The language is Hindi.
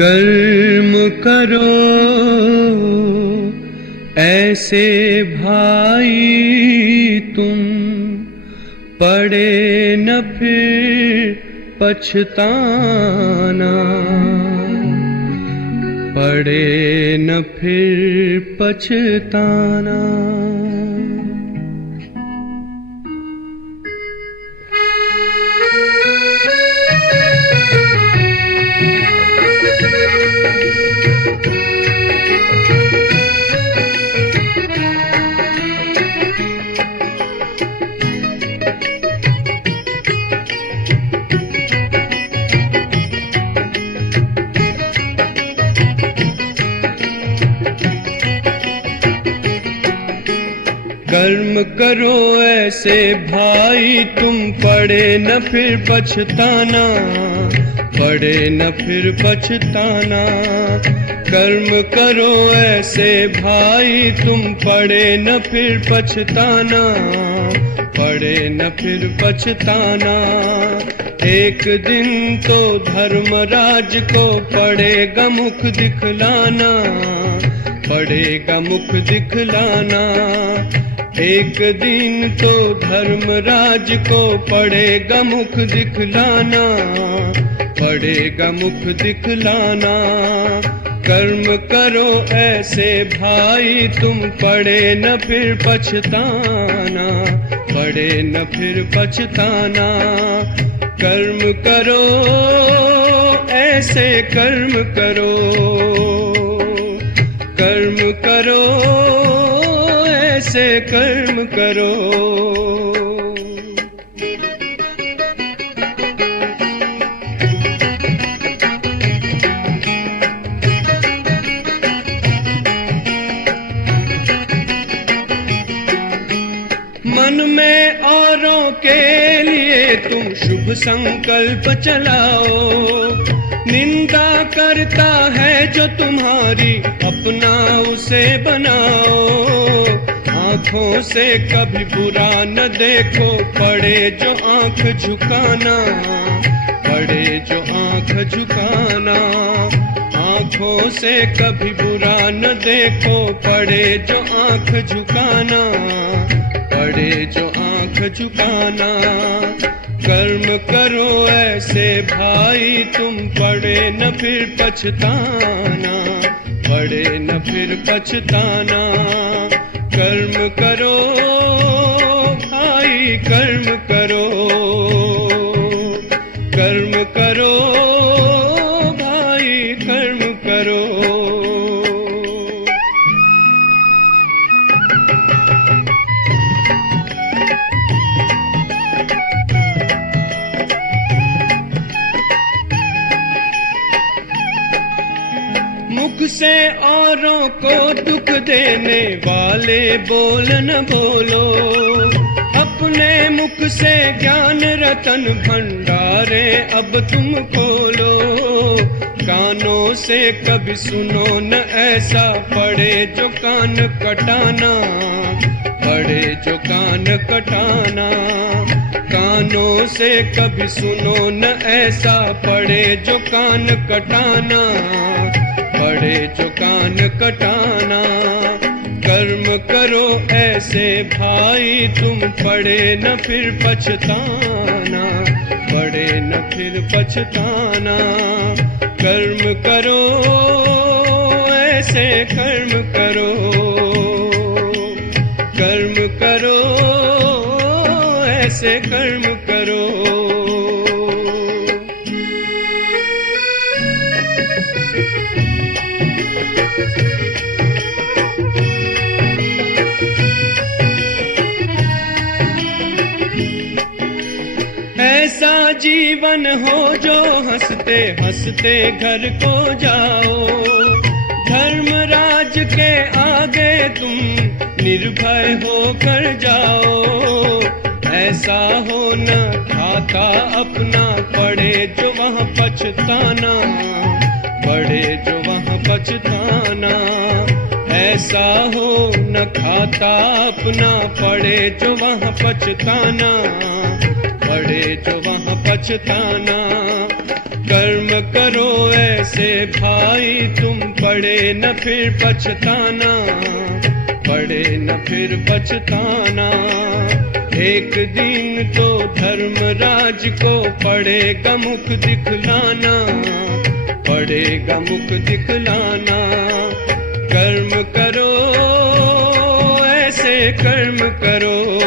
कर्म करो ऐसे भाई तुम, पड़े न फिर पछताना, पड़े न फिर पछताना। कर्म करो ऐसे भाई तुम, पड़े न फिर पछताना, पड़े न फिर पछताना। कर्म करो ऐसे भाई तुम, पड़े न फिर पछताना, पड़े न फिर पछताना। एक दिन तो धर्मराज को पड़ेगा मुख दिखलाना, पड़ेगा मुख दिखलाना। एक दिन तो धर्मराज को पड़ेगा मुख दिखलाना, पड़ेगा मुख दिखलाना। कर्म करो ऐसे भाई तुम, पड़े न फिर पछताना, पड़े न फिर पछताना। कर्म करो ऐसे कर्म करो, कर्म करो ऐसे कर्म करो। मन में औरों के लिए तुम शुभ संकल्प चलाओ, निंदा करता है जो तुम्हारी अपना उसे बनाओ। आँखों से कभी बुरा न देखो, पड़े जो आँख झुकाना, पड़े जो आँख झुकाना। आँखों से कभी बुरा न देखो, पड़े जो आँख झुकाना, पड़े जो आँख झुकाना। कर्म करो ऐसे भाई तुम, पड़े न फिर पछताना, पड़े न फिर पछताना। कर्म करो भाई कर्म करो, कर्म करो भाई कर्म करो। मुख से औरों को दुख देने वाले बोल न बोलो, अपने मुख से ज्ञान रतन भंडारे अब तुम खोलो। कानों से कभी सुनो न ऐसा, पड़े जो कान कटाना, पड़े जो कान कटाना। कानों से कभी सुनो न ऐसा, पड़े जो कान कटाना, पड़े जो कान कटाना। कर्म करो ऐसे भाई तुम, पड़े न फिर पछताना, पड़े न फिर पछताना। कर्म करो ऐसे कर्म करो, कर्म करो ऐसे कर्म करो। ऐसा जीवन हो जो हंसते हंसते घर को जाओ, धर्मराज के आगे तुम निर्भय होकर जाओ। ऐसा हो न खाता अपना, पड़े जो वहाँ पछताना, पड़े जो वहाँ पछताना। ऐसा हो न खाता अपना, पड़े जो वहाँ पछताना, पड़े जो वहाँ पछताना। कर्म करो ऐसे भाई तुम, पड़े न फिर पछताना, पड़े न फिर पछताना। एक दिन तो धर्मराज को पड़ेगा मुख दिखलाना, पड़ेगा मुख दिखलाना। कर्म करो ऐसे कर्म करो,